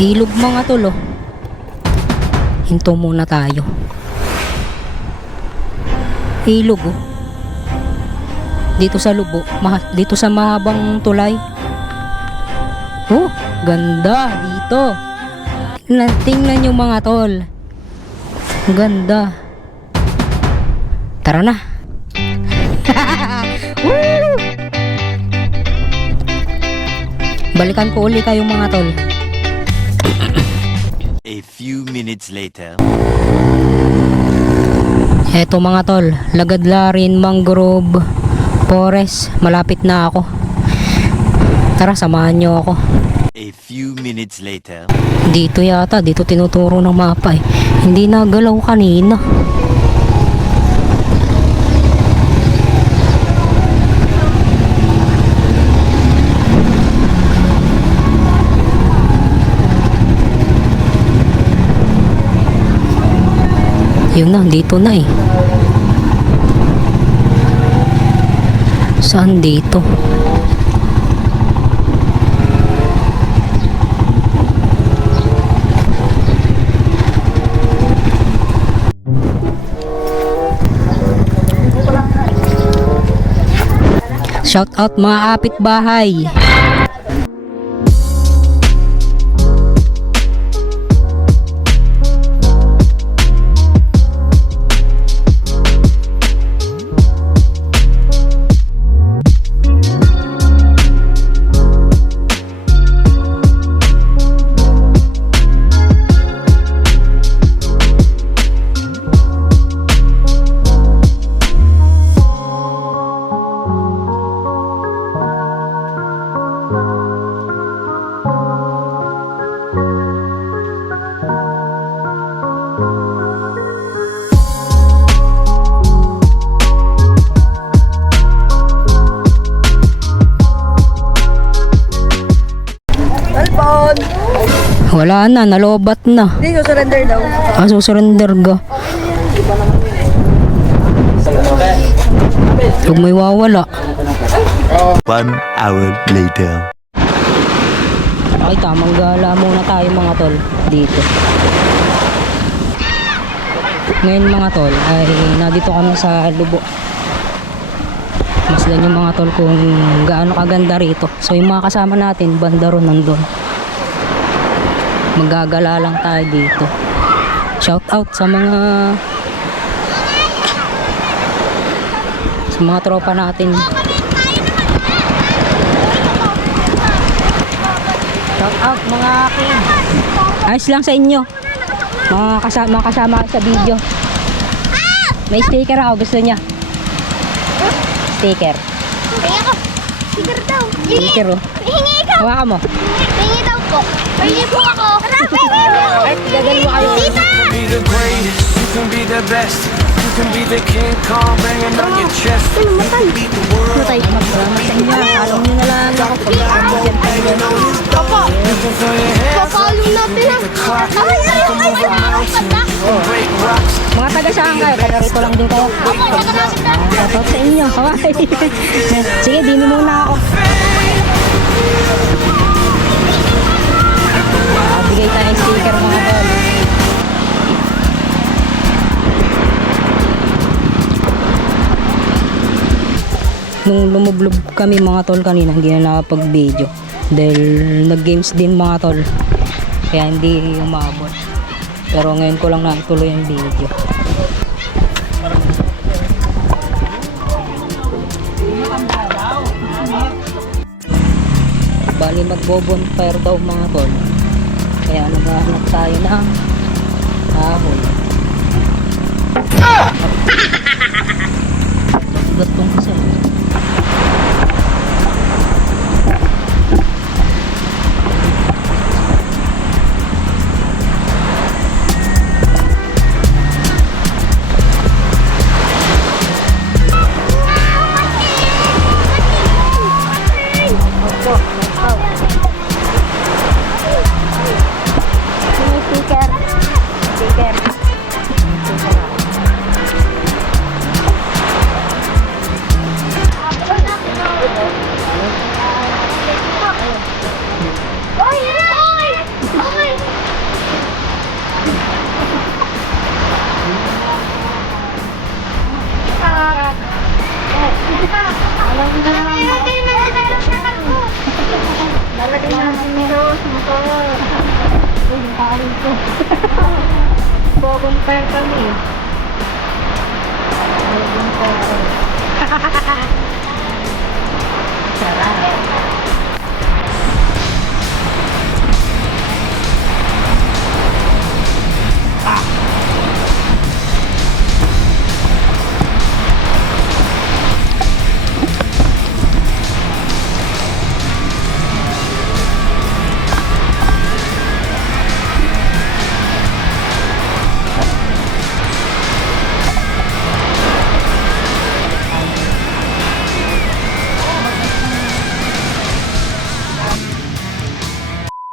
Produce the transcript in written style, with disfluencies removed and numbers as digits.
Ilog mga tol, oh. Hinto muna tayo. Ilog, oh. Dito sa lubo, dito sa mahabang tulay. Oh, ganda dito. Tingnan nyo mga tol. Ganda. Tara na. Woo! Balikan ko uli kayo mga tol. A few minutes later. Eto mga tol, Lagadlarin Mangrove Forest. Malapit na ako. Tara, samahan nyo ako. A few minutes later. Dito yata, dito tinuturo ng mapa eh. Hindi nagalaw kanina. Yun na, dito na eh. Saan dito? Shout out mga kapitbahay. Wala na, nalobat na. Hindi, surrender daw. Surrender ga. Huwag may wawala. 1 hour later. Ay, tamang gala muna tayo mga tol dito. Ngayon mga tol ay nandito kami sa lubo. Masdan yung mga tol kung gaano kaganda rito. So yung mga kasama natin, banda ron nandun. Magagala lang tayo dito. Shout out sa mga tropa natin. Shout out mga kids. Ayos lang sa inyo. Mga kasama sa video. May sticker ako, gusto niya. Sticker. Hingi ako. Sticker daw. Sticker, oh. Hingi ikaw. Hawakan mo. Hingi daw po. Hingi po ako. Ay, gagaling mo kayo. Tita! Be the greatest, you can be the best. You can be the King Kong banging on your chest. You can beat the world. Matay, magdama sa inyo. Alam nyo na lang ako pag Banging on his door. You can throw your hands up. Papalong natin ah. Break rocks. mga taga saan kayo? Taga rito lang din kayo. Ako, taga natin na. Shoutout sa inyo. Kawai. Sige, dini muna ako. Bigay tayo ng sticker mga tol. Nung lumublob kami mga tol kanina, hindi na nakapag-video. Dahil nag-games din mga tol. Kaya hindi umabot. Pero ngayon ko lang naituloy yung video. Bali magbo-bonfire daw mga tol. Kaya naghahanap tayo ng kahoy. Gatong kasi. Bobonfire kami. Bobonfire kami. Sarap.